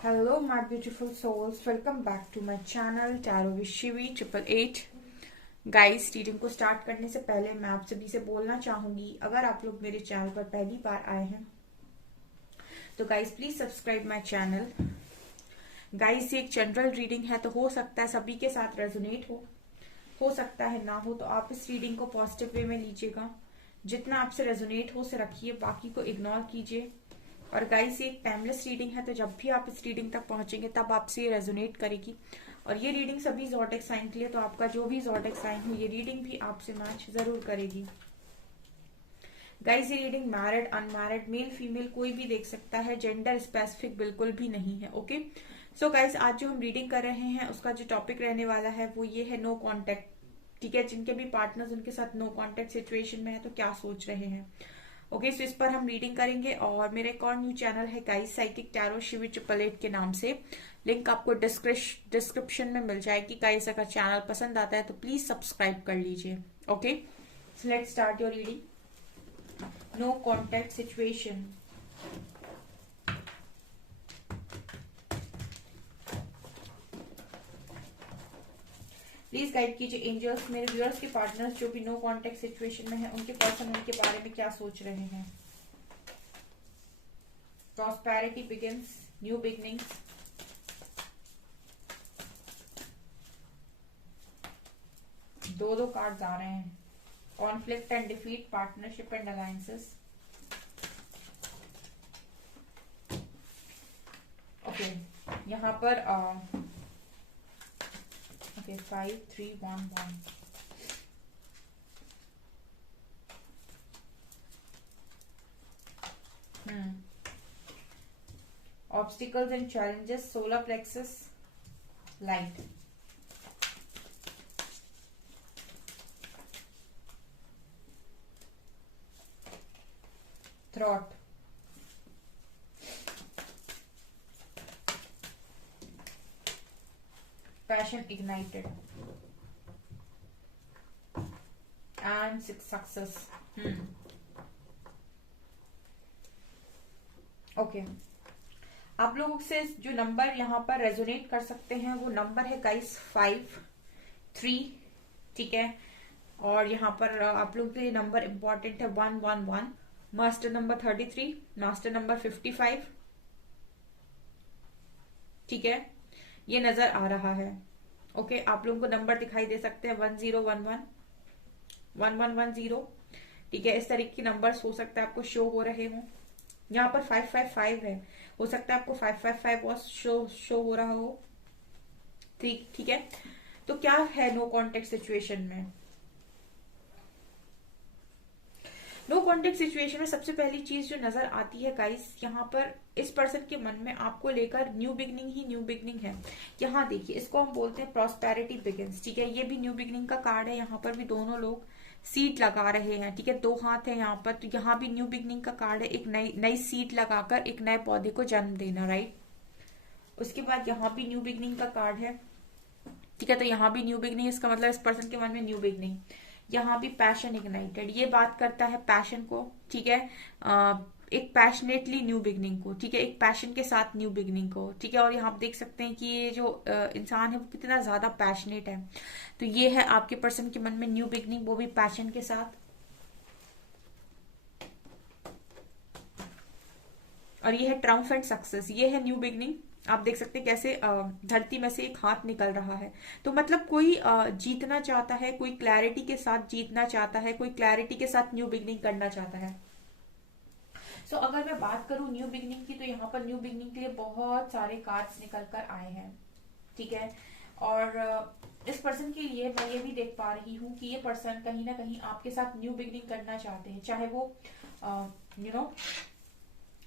Hello my beautiful souls, welcome back to my channel Tarot with Shivi 888। Guys, reading को start करने से पहले मैं आप सभी से बोलना चाहूंगी, अगर आप लोग मेरे चैनल पर पहली बार आए हैं तो guys please subscribe my channel. Guys, ये एक जनरल रीडिंग है, तो हो सकता है सभी के साथ रेजोनेट हो सकता है ना हो, तो आप इस रीडिंग को पॉजिटिव वे में लीजिएगा। जितना आपसे रेजोनेट हो उसे रखिए, बाकी को इग्नोर कीजिए। और गाइस, ये एक टाइमलेस रीडिंग है, तो जब भी आप इस रीडिंग तक पहुंचेंगे तब आपसे ये रेजोनेट करेगी। और ये रीडिंग सभी ज़ोडिएक साइन के लिए, तो आपका जो भी ज़ोडिएक साइन हो ये रीडिंग भी आपसे मैच जरूर करेगी। गाइस, ये reading married, unmarried, male female कोई भी देख सकता है, जेंडर स्पेसिफिक बिल्कुल भी नहीं है। ओके, सो गाइस, आज जो हम रीडिंग कर रहे हैं उसका जो टॉपिक रहने वाला है वो ये है नो कॉन्टेक्ट। ठीक है, जिनके भी पार्टनर्स उनके साथ नो कॉन्टेक्ट सिचुएशन में है तो क्या सोच रहे हैं। ओके, सो इस पर हम रीडिंग करेंगे। और मेरा एक और न्यू चैनल है गाइस, साइकिक टैरो शिवी 888 के नाम से, लिंक आपको डिस्क्रिप्शन में मिल जाएगी। गाइस, अगर चैनल पसंद आता है तो प्लीज सब्सक्राइब कर लीजिए। Okay, so let's start your reading. No contact situation. Please guide कीजिए एंजल्स, मेरे व्यूअर्स के पार्टनर्स जो भी नो कॉन्टेक्ट सिचुएशन में है, उनके पर्सन उनके बारे में क्या सोच रहे हैं। प्रॉस्पेरिटी बिगिंस, न्यू बिगनिंग्स, दो कार्ड्स आ रहे हैं। Conflict and defeat, partnership and alliances. Okay, यहाँ पर okay 5 3 1 1। Obstacles and challenges, solar plexus, light. Throat, passion ignited, and success. Okay, आप लोगों से जो नंबर यहाँ पर रेजोनेट कर सकते हैं वो नंबर है गाइस 5 3। ठीक है, और यहाँ पर आप लोगों के लिए नंबर इंपॉर्टेंट है 111, मास्टर नंबर 33, मास्टर नंबर 55। ठीक है, ये नजर आ रहा है। ओके, आप लोगों को नंबर दिखाई दे सकते हैं 1011, 1110। ठीक है, इस तरीके के नंबर्स हो सकता है आपको शो हो रहे हों। यहाँ पर 555 है, हो सकता है आपको 555 शो हो रहा हो। ठीक है, तो क्या है नो कॉन्टेक्ट सिचुएशन में। नो कॉन्टेक्ट सिचुएशन में सबसे पहली चीज जो नजर आती है गाइस, यहाँ पर इस पर्सन के मन में आपको लेकर न्यू बिगनिंग ही न्यू बिगनिंग है। यहाँ देखिए, इसको हम बोलते हैं प्रॉस्पेरिटी बिगिंस। ठीक है, ये भी न्यू बिगनिंग का कार्ड है। यहाँ पर भी दोनों लोग सीड लगा रहे हैं। ठीक है, दो हाथ है यहाँ पर, तो यहाँ भी न्यू बिगनिंग का कार्ड है। एक नई सीड लगाकर एक नए पौधे को जन्म देना, राइट। उसके बाद यहाँ भी न्यू बिगनिंग का कार्ड है। ठीक है, तो यहाँ भी न्यू बिगनिंग, इसका मतलब इस पर्सन के मन में न्यू बिगनिंग। यहाँ भी पैशन इग्नाइटेड, ये बात करता है पैशन को। ठीक है, एक पैशनेटली न्यू बिगनिंग को। ठीक है, एक पैशन के साथ न्यू बिगनिंग को। ठीक है, और यहाँ आप देख सकते हैं कि ये जो इंसान है वो कितना ज्यादा पैशनेट है। तो ये है आपके पर्सन के मन में न्यू बिगनिंग, वो भी पैशन के साथ। और ये है ट्राउम्फ एंड सक्सेस, ये है न्यू बिगनिंग। आप देख सकते हैं कैसे धरती में से एक हाथ निकल रहा है। तो मतलब कोई जीतना चाहता है, कोई क्लैरिटी के साथ जीतना चाहता है, कोई क्लैरिटी के साथ न्यू बिगनिंग करना चाहता है। सो अगर मैं बात करूं न्यू बिगनिंग की, तो यहाँ पर न्यू बिगनिंग के लिए बहुत सारे कार्ड्स निकल कर आए हैं। ठीक है, और इस पर्सन के लिए मैं ये भी देख पा रही हूँ कि ये पर्सन कहीं ना कहीं आपके साथ न्यू बिगनिंग करना चाहते हैं, चाहे वो यू नो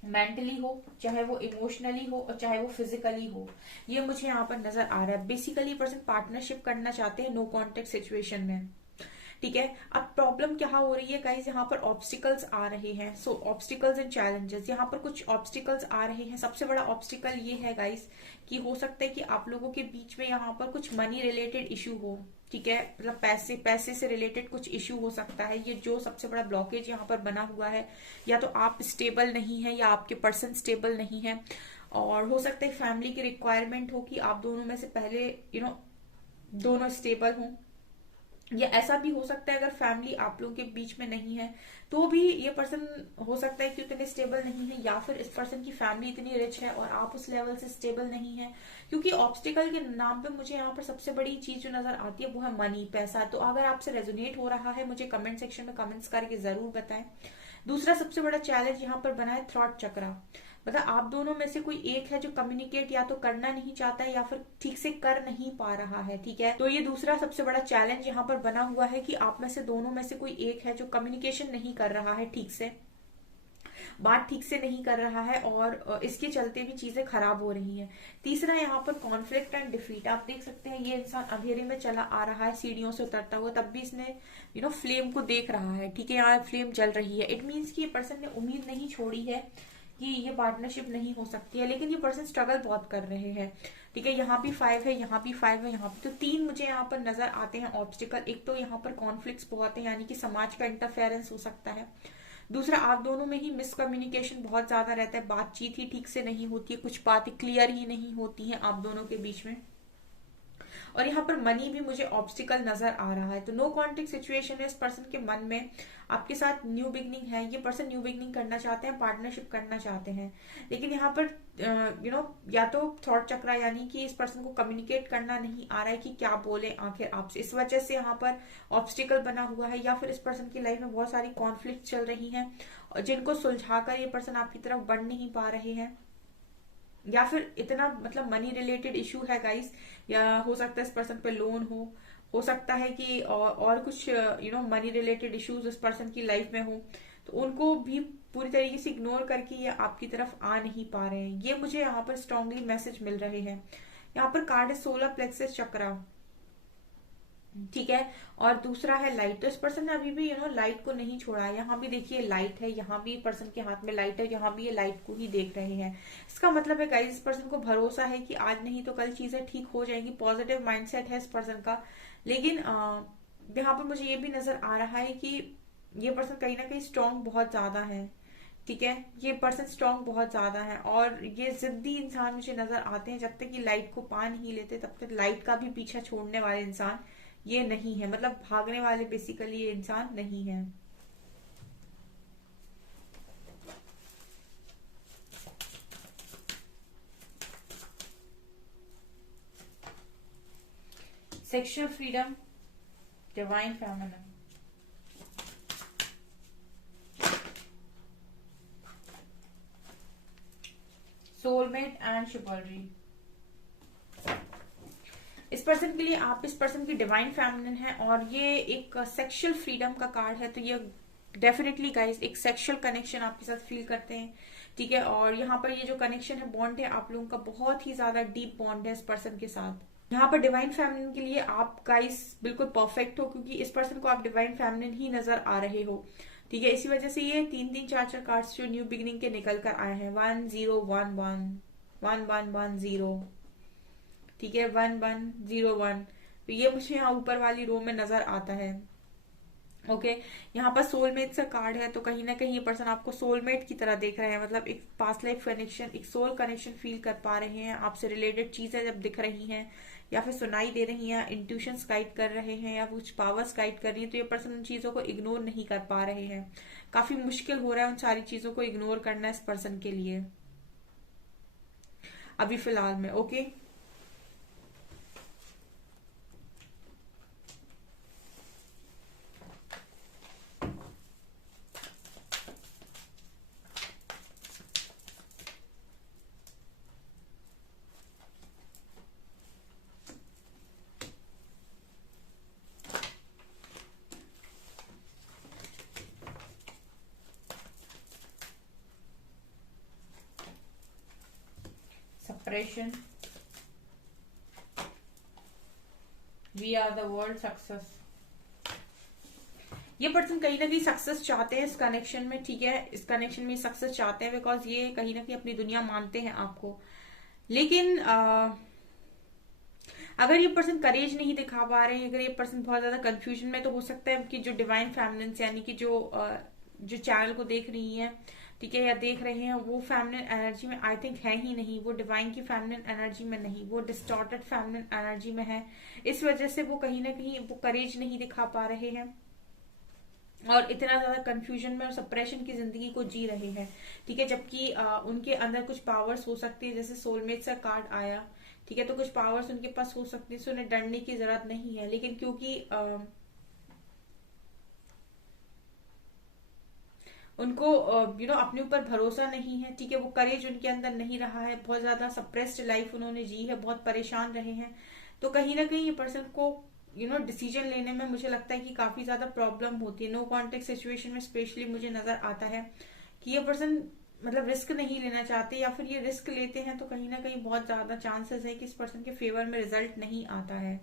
मेंटली हो, चाहे वो इमोशनली हो, और चाहे वो फिजिकली हो। ये मुझे यहाँ पर नजर आ रहा है। बेसिकली पर्सन पार्टनरशिप करना चाहते हैं नो कॉन्टेक्ट सिचुएशन में। ठीक है, अब प्रॉब्लम क्या हो रही है गाइज, यहाँ पर ऑब्स्टिकल्स आ रहे हैं। सो ऑब्स्टिकल्स एंड चैलेंजेस, यहाँ पर कुछ ऑब्स्टिकल्स आ रहे हैं। सबसे बड़ा ऑब्स्टिकल ये है गाइज कि हो सकता है कि आप लोगों के बीच में यहाँ पर कुछ मनी रिलेटेड इश्यू हो। ठीक है, मतलब पैसे से रिलेटेड कुछ इश्यू हो सकता है। ये जो सबसे बड़ा ब्लॉकेज यहाँ पर बना हुआ है, या तो आप स्टेबल नहीं है या आपके पर्सन स्टेबल नहीं है। और हो सकता है फैमिली की रिक्वायरमेंट हो कि आप दोनों में से पहले दोनों स्टेबल हों, या ऐसा भी हो सकता है अगर फैमिली आप लोगों के बीच में नहीं है तो भी ये पर्सन हो सकता है कि उतने स्टेबल नहीं है, या फिर इस पर्सन की फैमिली इतनी रिच है और आप उस लेवल से स्टेबल नहीं है। क्योंकि ऑब्स्टिकल के नाम पे मुझे यहाँ पर सबसे बड़ी चीज जो नजर आती है वो है मनी, पैसा। तो अगर आपसे रेजोनेट हो रहा है मुझे कमेंट सेक्शन में कमेंट्स करके जरूर बताएं। दूसरा सबसे बड़ा चैलेंज यहाँ पर बना है थ्रॉट चक्रा। मतलब आप दोनों में से कोई एक है जो कम्युनिकेट या तो करना नहीं चाहता है या फिर ठीक से कर नहीं पा रहा है, ठीक है। तो ये दूसरा सबसे बड़ा चैलेंज यहाँ पर बना हुआ है कि आप में से दोनों में से कोई एक है जो कम्युनिकेशन नहीं कर रहा है ठीक से, बात ठीक से नहीं कर रहा है, और इसके चलते भी चीजें खराब हो रही हैं। तीसरा यहाँ पर कॉन्फ्लिक्ट एंड डिफीट। आप देख सकते हैं ये इंसान अंधेरे में चला आ रहा है सीढ़ियों से उतरता हुआ, तब भी इसने फ्लेम को देख रहा है, ठीक है, यहाँ फ्लेम जल रही है। इट मीन्स कि ये पर्सन ने उम्मीद नहीं छोड़ी है कि ये पार्टनरशिप नहीं हो सकती है, लेकिन ये पर्सन स्ट्रगल बहुत कर रहे हैं, ठीक है। यहाँ भी 5 है, यहाँ भी 5 है, यहाँ भी। तो 3 मुझे यहाँ पर नजर आते हैं ऑब्स्टिकल। एक तो यहाँ पर कॉन्फ्लिक्ट्स बहुत है, यानी कि समाज का इंटरफेरेंस हो सकता है। दूसरा, आप दोनों में ही मिसकम्युनिकेशन बहुत ज्यादा रहता है, बातचीत ही ठीक से नहीं होती है, कुछ बातें क्लियर ही नहीं होती हैं आप दोनों के बीच में। और यहाँ पर मनी भी मुझे ऑब्स्टिकल नजर आ रहा है। तो नो कॉन्टेक्ट सिचुएशन है इस पर्सन के मन में, आपके साथ न्यू बिगनिंग है। ये पर्सन न्यू बिगनिंग करना चाहते हैं, पार्टनरशिप करना चाहते हैं, लेकिन यहाँ पर या तो थॉट चक्रा, यानी कि इस पर्सन को कम्युनिकेट करना नहीं आ रहा है कि क्या बोले आखिर आपसे, इस वजह से यहाँ पर ऑब्स्टिकल बना हुआ है। या फिर इस पर्सन की लाइफ में बहुत सारी कॉन्फ्लिक्ट चल रही हैं जिनको सुलझाकर ये पर्सन आपकी तरफ बढ़ नहीं पा रहे हैं। या फिर इतना मतलब मनी रिलेटेड इशू है गाइस, या हो सकता है इस पर्सन पे लोन हो सकता है कि और कुछ मनी रिलेटेड इश्यूज इस पर्सन की लाइफ में हो, तो उनको भी पूरी तरीके से इग्नोर करके ये आपकी तरफ आ नहीं पा रहे हैं। ये मुझे यहाँ पर स्ट्रांगली मैसेज मिल रहे हैं। यहाँ पर कार्ड है सोलर प्लेक्सस चक्रा, ठीक है। और दूसरा है लाइट। तो इस पर्सन ने अभी भी लाइट को नहीं छोड़ा है। यहाँ भी देखिए लाइट है, यहाँ भी पर्सन के हाथ में लाइट है, यहाँ भी ये लाइट को ही देख रहे हैं। इसका मतलब है गाइस इस पर्सन को भरोसा है कि आज नहीं तो कल चीजें ठीक हो जाएंगी, पॉजिटिव माइंडसेट है इस पर्सन का। लेकिन यहाँ पर मुझे ये भी नजर आ रहा है कि ये पर्सन कहीं ना कहीं स्ट्रांग बहुत ज्यादा है, ठीक है। ये पर्सन स्ट्रांग बहुत ज्यादा है और ये जिद्दी इंसान मुझे नजर आते हैं। जब तक ये लाइट को पा नहीं लेते तब तक लाइट का भी पीछा छोड़ने वाले इंसान ये नहीं है, मतलब भागने वाले बेसिकली ये इंसान नहीं है। Sexual freedom, divine feminine, soulmate and शिपलरी। इस पर्सन के लिए आप इस पर्सन की डिवाइन फेमिनिन है और ये एक सेक्सुअल फ्रीडम का कार्ड है। तो ये डेफिनेटली गाइस एक सेक्सुअल कनेक्शन आपके साथ फील करते हैं, ठीक है। और यहाँ पर ये जो कनेक्शन है, बॉन्ड है आप लोगों का, बहुत ही ज्यादा डीप बॉन्ड है इस पर्सन के साथ। यहाँ पर डिवाइन फेमिनिन के लिए आप गाइस बिल्कुल परफेक्ट हो, क्योंकि इस पर्सन को आप डिवाइन फेमिनिन ही नजर आ रहे हो, ठीक है। इसी वजह से ये 3-3 4-4 कार्ड्स जो न्यू बिगिनिंग के निकल कर आए हैं, 1011 1110, ठीक है, 1101। तो ये मुझे यहाँ ऊपर वाली रो में नजर आता है, ओके। यहाँ पर सोलमेट का कार्ड है, तो कहीं ना कहीं ये पर्सन आपको सोलमेट की तरह देख रहे हैं, मतलब एक पास्ट लाइफ कनेक्शन, एक सोल कनेक्शन फील कर पा रहे हैं। आपसे रिलेटेड चीजें जब दिख रही हैं या फिर सुनाई दे रही हैं, इंट्यूशंस गाइड कर रहे हैं या कुछ पावर्स गाइड कर रही है, तो ये पर्सन उन चीजों को इग्नोर नहीं कर पा रहे हैं। काफी मुश्किल हो रहा है उन सारी चीजों को इग्नोर करना इस पर्सन के लिए अभी फिलहाल में, okay. Separation, we are the world, success. ये पर्सन कहीं ना कहीं सक्सेस चाहते हैं इस कनेक्शन में, ठीक है। इस कनेक्शन में सक्सेस चाहते हैं बिकॉज ये कहीं ना कहीं अपनी दुनिया मानते हैं आपको। लेकिन अगर ये पर्सन करेज नहीं दिखा पा रहे हैं, अगर ये पर्सन बहुत ज्यादा कंफ्यूजन में, तो हो सकता है कि जो डिवाइन फेमिनिन यानी कि जो चैनल को देख रही हैं ठीक है, या देख रहे हैं, वो फेमिनिन एनर्जी में आई थिंक है ही नहीं, वो डिवाइन की फेमिनिन एनर्जी में नहीं, वो डिस्टॉर्टेड फेमिनिन एनर्जी में है। इस वजह से वो कहीं ना कहीं वो करेज नहीं दिखा पा रहे हैं और इतना ज्यादा कंफ्यूजन में और सप्रेशन की जिंदगी को जी रहे हैं। ठीक है, जबकि उनके अंदर कुछ पावर्स हो सकती है, जैसे सोलमेट का कार्ड आया। ठीक है, तो कुछ पावर्स उनके पास हो सकती है, तो उन्हें डरने की जरूरत नहीं है। लेकिन क्योंकि उनको अपने ऊपर भरोसा नहीं है, ठीक है, वो करेज उनके अंदर नहीं रहा है, बहुत ज्यादा सप्रेस्ड लाइफ उन्होंने जी है, बहुत परेशान रहे हैं, तो कहीं ना कहीं ये पर्सन को डिसीजन लेने में मुझे लगता है कि काफी ज्यादा प्रॉब्लम होती है। नो कॉन्टेक्ट सिचुएशन में स्पेशली मुझे नजर आता है कि ये पर्सन मतलब रिस्क नहीं लेना चाहते, या फिर ये रिस्क लेते हैं तो कहीं ना कहीं बहुत ज्यादा चांसेस है कि इस पर्सन के फेवर में रिजल्ट नहीं आता है।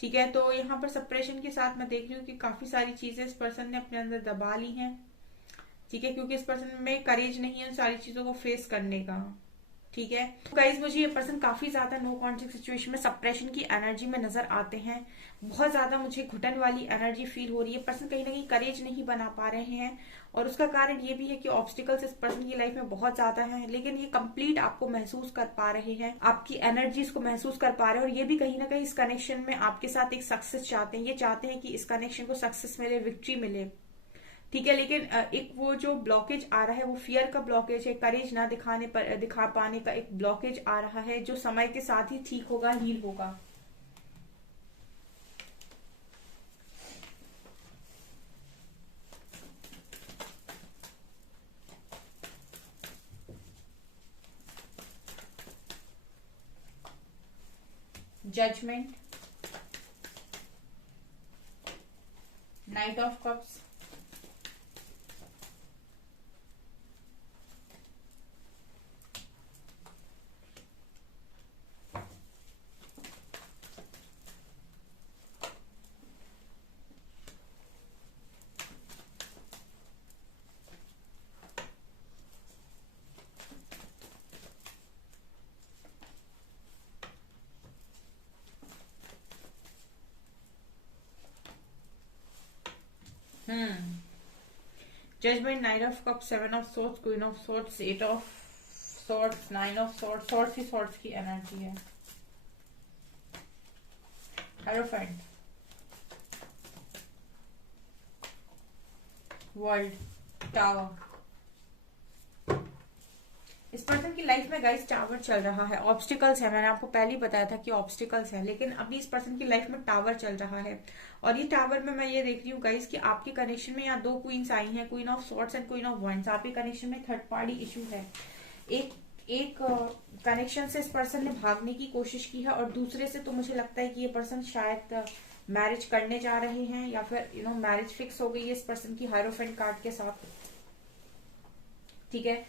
ठीक है, तो यहाँ पर सप्रेशन के साथ मैं देख रही हूँ कि काफी सारी चीजें इस पर्सन ने अपने अंदर दबा ली हैं। ठीक है, क्योंकि इस पर्सन में करेज नहीं है उन सारी चीजों को फेस करने का। ठीक है, तो गाइज मुझे ये पर्सन काफी ज्यादा नो कॉन्टेक्ट सिचुएशन में सप्रेशन की एनर्जी में नजर आते हैं। बहुत ज्यादा मुझे घुटन वाली एनर्जी फील हो रही है। पर्सन कहीं ना कहीं करेज नहीं बना पा रहे हैं, और उसका कारण ये भी है कि ऑब्स्टिकल्स इस पर्सन की लाइफ में बहुत ज्यादा है, लेकिन ये कंप्लीट आपको महसूस कर पा रहे हैं, आपकी एनर्जीज को महसूस कर पा रहे हैं, और ये भी कहीं ना कहीं इस कनेक्शन में आपके साथ एक सक्सेस चाहते हैं। ये चाहते हैं कि इस कनेक्शन को सक्सेस मिले, विक्ट्री मिले। ठीक है, लेकिन एक वो जो ब्लॉकेज आ रहा है वो फियर का ब्लॉकेज है, करेज ना दिखा पाने का एक ब्लॉकेज आ रहा है, जो समय के साथ ही ठीक होगा, हील होगा। Judgement, knight of cups, judgement, knight of cup, seven of swords, queen of swords, eight of swords, nine of swords, swords ही सोर्ट्स की एनर्जी है। Hierophant, world, tower. इस पर्सन की लाइफ में गाइस टावर चल रहा है, ऑब्स्टिकल्स है, मैंने आपको पहले ही बताया था कि ऑब्स्टिकल्स है, लेकिन अभी इस पर्सन की लाइफ में टावर चल रहा है। और ये टावर में मैं ये देख रही हूँ गाइस कि आपके कनेक्शन में यहाँ दो क्वींस आई हैं, queen of swords and queen of wands. आपके कनेक्शन में थर्ड पार्टी इशू है। एक एक कनेक्शन से इस पर्सन ने भागने की कोशिश की है, और दूसरे से तो मुझे लगता है कि ये पर्सन शायद मैरिज करने जा रहे हैं, या फिर मैरिज फिक्स हो गई है इस पर्सन की हायरोफेंट कार्ड के साथ। ठीक है,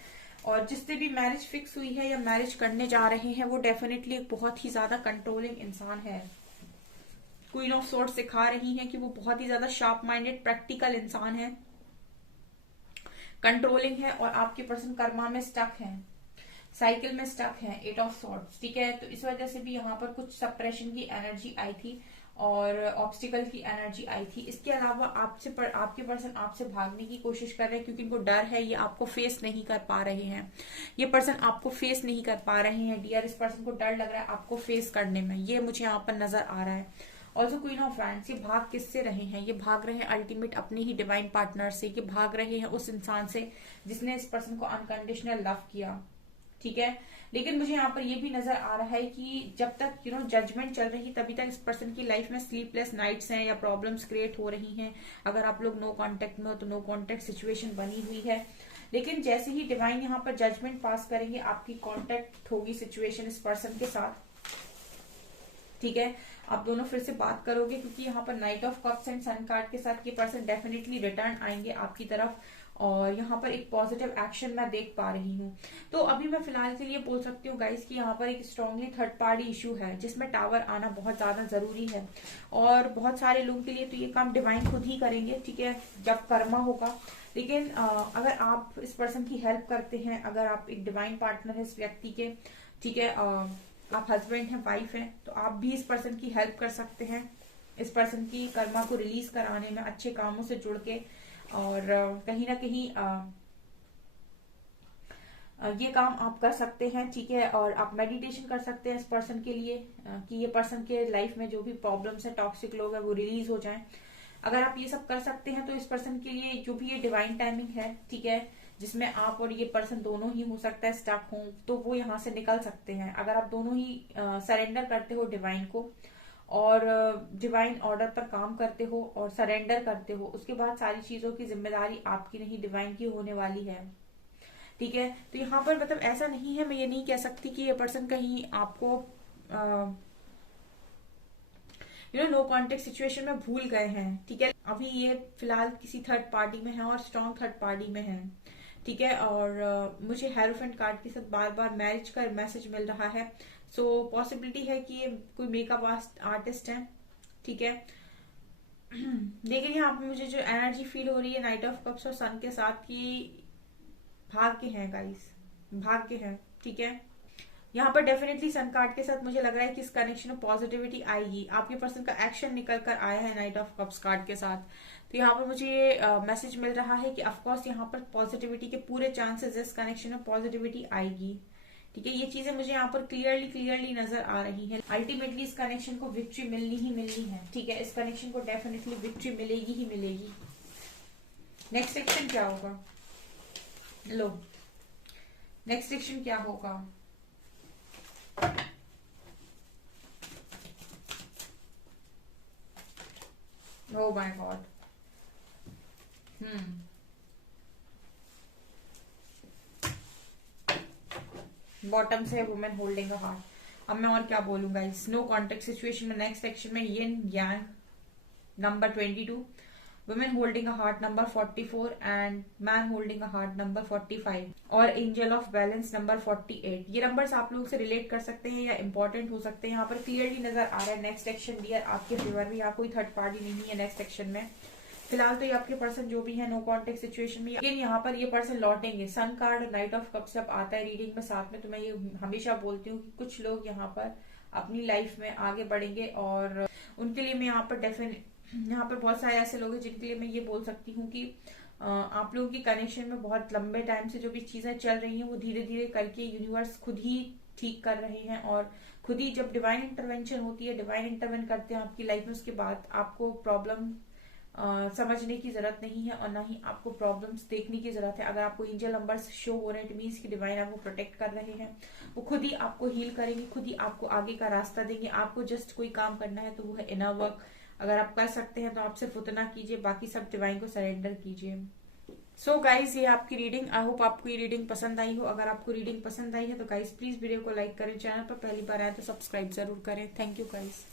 और जिससे भी मैरिज फिक्स हुई है या मैरिज करने जा रहे हैं वो डेफिनेटली एक बहुत ही ज्यादा कंट्रोलिंग इंसान है। क्वीन ऑफ सोर्ड्स सिखा रही हैं कि वो बहुत ही ज्यादा शार्प माइंडेड प्रैक्टिकल इंसान है, कंट्रोलिंग है, और आपके पर्सन कर्मा में स्टक है, साइकिल में स्टक है, एट ऑफ सॉर्ट्स। ठीक है, तो इस वजह से भी यहाँ पर कुछ सप्रेशन की एनर्जी आई थी और ऑब्स्टिकल की एनर्जी आई थी। इसके अलावा आपके पर्सन आपसे भागने की कोशिश कर रहे हैं, क्योंकि इनको डर है, ये आपको फेस नहीं कर पा रहे हैं। ये पर्सन आपको फेस नहीं कर पा रहे हैं डियर। इस पर्सन को डर लग रहा है आपको फेस करने में, ये मुझे यहाँ पर नजर आ रहा है। ऑल्सो क्वीन ऑफ वैंड्स, ये भाग किससे रहे हैं? ये भाग रहे हैं अल्टीमेट अपने ही डिवाइन पार्टनर से। ये भाग रहे हैं उस इंसान से जिसने इस पर्सन को अनकंडीशनल लव किया। ठीक है, लेकिन मुझे यहाँ पर ये भी नजर आ रहा है कि जब तक जजमेंट चल रही तभी तक इस पर्सन की लाइफ में स्लीपलेस नाइट्स हैं या प्रॉब्लम्स क्रिएट हो रही हैं। अगर आप लोग नो कांटेक्ट में हो तो नो कांटेक्ट सिचुएशन बनी हुई है, लेकिन जैसे ही डिवाइन यहाँ पर जजमेंट पास करेंगे आपकी कांटेक्ट होगी सिचुएशन इस पर्सन के साथ। ठीक है, आप दोनों फिर से बात करोगे, क्योंकि यहाँ पर knight of cups and sun card के साथ ये पर्सन डेफिनेटली रिटर्न आएंगे आपकी तरफ, और यहाँ पर एक पॉजिटिव एक्शन मैं देख पा रही हूँ। तो अभी मैं फिलहाल के लिए बोल सकती हूँ गाइस कि यहाँ पर एक स्ट्रांगली थर्ड पार्टी इशू है, जिसमें टावर आना बहुत ज्यादा जरूरी है, और बहुत सारे लोगों के लिए तो ये काम डिवाइन खुद ही करेंगे। ठीक है, जब कर्मा होगा। लेकिन अगर आप इस पर्सन की हेल्प करते हैं, अगर आप एक डिवाइन पार्टनर है इस व्यक्ति के, ठीक है, आप हस्बैंड हैं, वाइफ हैं, तो आप भी इस पर्सन की हेल्प कर सकते हैं, इस पर्सन की कर्मा को रिलीज कराने में, अच्छे कामों से जुड़ के, और कहीं ना कहीं ये काम आप कर सकते हैं, ठीक है। और आप मेडिटेशन कर सकते हैं इस पर्सन के लिए कि ये पर्सन के लाइफ में जो भी प्रॉब्लम्स है, टॉक्सिक लोग है, वो रिलीज हो जाएं। अगर आप ये सब कर सकते हैं तो इस पर्सन के लिए जो भी ये डिवाइन टाइमिंग है, ठीक है, जिसमें आप और ये पर्सन दोनों ही हो सकता है स्टक हो, तो वो यहाँ से निकल सकते हैं अगर आप दोनों ही सरेंडर करते हो डिवाइन को और डिवाइन ऑर्डर पर काम करते हो और सरेंडर करते हो। उसके बाद सारी चीजों की जिम्मेदारी आपकी नहीं, डिवाइन की होने वाली है, ठीक है। तो यहाँ पर मतलब ऐसा नहीं है, मैं ये नहीं कह सकती कि ये पर्सन कहीं आपको नो कॉन्टेक्ट सिचुएशन में भूल गए हैं, ठीक है। अभी ये फिलहाल किसी थर्ड पार्टी में है और स्ट्रॉन्ग थर्ड पार्टी में है, ठीक है। और मुझे हेरोफेंट कार्ड के साथ बार बार मैरिज का मैसेज मिल रहा है। सो पॉसिबिलिटी है कि ये कोई मेकअप आर्टिस्ट है, ठीक है। लेकिन यहाँ पे मुझे जो एनर्जी फील हो रही है नाइट ऑफ कप्स और सन के साथ की, भाग्य है गाइस, भाग्य है, ठीक है। यहाँ पर डेफिनेटली सन कार्ड के साथ मुझे लग रहा है कि इस कनेक्शन में पॉजिटिविटी आएगी, आपके पर्सन का एक्शन निकल कर आया है नाइट ऑफ कप्स कार्ड के साथ। तो यहाँ पर मुझे ये मैसेज मिल रहा है कि ऑफकोर्स यहाँ पर पॉजिटिविटी के पूरे चांसेस, इस कनेक्शन में पॉजिटिविटी आएगी, ठीक है। ये चीजें मुझे यहाँ पर क्लियरली नजर आ रही है। अल्टीमेटली इस कनेक्शन को विक्ट्री मिलनी ही मिलनी है, ठीक है। इस कनेक्शन को डेफिनेटली विक्ट्री मिलेगी ही मिलेगी। नेक्स्ट सेक्शन क्या होगा, लो नेक्स्ट सेक्शन क्या होगा। ओ माय गॉड, बॉटम से वुमेन होल्डिंग अ हार्ट। अब मैं और क्या बोलूंगा इस नो कॉन्टेक्ट सिचुएशन में। नेक्स्ट सेक्शन में yin yang number 22, women holding a heart number 44 and man holding a heart number 45 और एंजल ऑफ बैलेंस नंबर 48। ये नंबर्स आप लोग से रिलेट कर सकते हैं या इंपॉर्टेंट हो सकते हैं। यहाँ पर क्लियरली नजर आ रहा है नेक्स्ट सेक्शन डियर आपके फेवर में, यहाँ कोई थर्ड पार्टी नहीं है नेक्स्ट सेक्शन में। फिलहाल तो ये आपके पर्सन जो भी है नो कॉन्टेक्ट सिचुएशन में, लेकिन यहाँ पर ये पर्सन लौटेंगे। सन कार्ड और नाइट ऑफ कप्स जब आता है रीडिंग में साथ में, तो मैं ये हमेशा बोलती हूँ कि कुछ लोग यहाँ पर अपनी लाइफ में आगे बढ़ेंगे और उनके लिए मैं यहाँ पर यहाँ पर बहुत सारे ऐसे लोग हैं जिनके लिए मैं ये बोल सकती हूँ कि आप लोगों की कनेक्शन में बहुत लंबे टाइम से जो भी चीजें चल रही हैं वो धीरे धीरे करके यूनिवर्स खुद ही ठीक कर रहे हैं। और खुद ही जब डिवाइन इंटरवेंशन होती है, डिवाइन इंटरवेंशन करते हैं आपकी लाइफ में, उसके बाद आपको प्रॉब्लम समझने की जरूरत नहीं है और ना ही आपको प्रॉब्लम्स देखने की जरूरत है। अगर आपको एंजल नंबर्स शो हो रहे हैं, इट मींस कि डिवाइन आपको प्रोटेक्ट कर रहे हैं, वो खुद ही आपको हील करेंगे, खुद ही आपको आगे का रास्ता देंगे। आपको जस्ट कोई काम करना है तो वो है इनर वर्क। अगर आप कर सकते हैं तो आप सिर्फ उतना कीजिए, बाकी सब डिवाइन को सरेंडर कीजिए। सो गाइज ये आपकी रीडिंग, आई होप आपको ये रीडिंग पसंद आई हो। अगर आपको रीडिंग पसंद आई है तो गाइज प्लीज वीडियो को लाइक करें, चैनल पर पहली बार आए तो सब्सक्राइब जरूर करें। Thank you guys.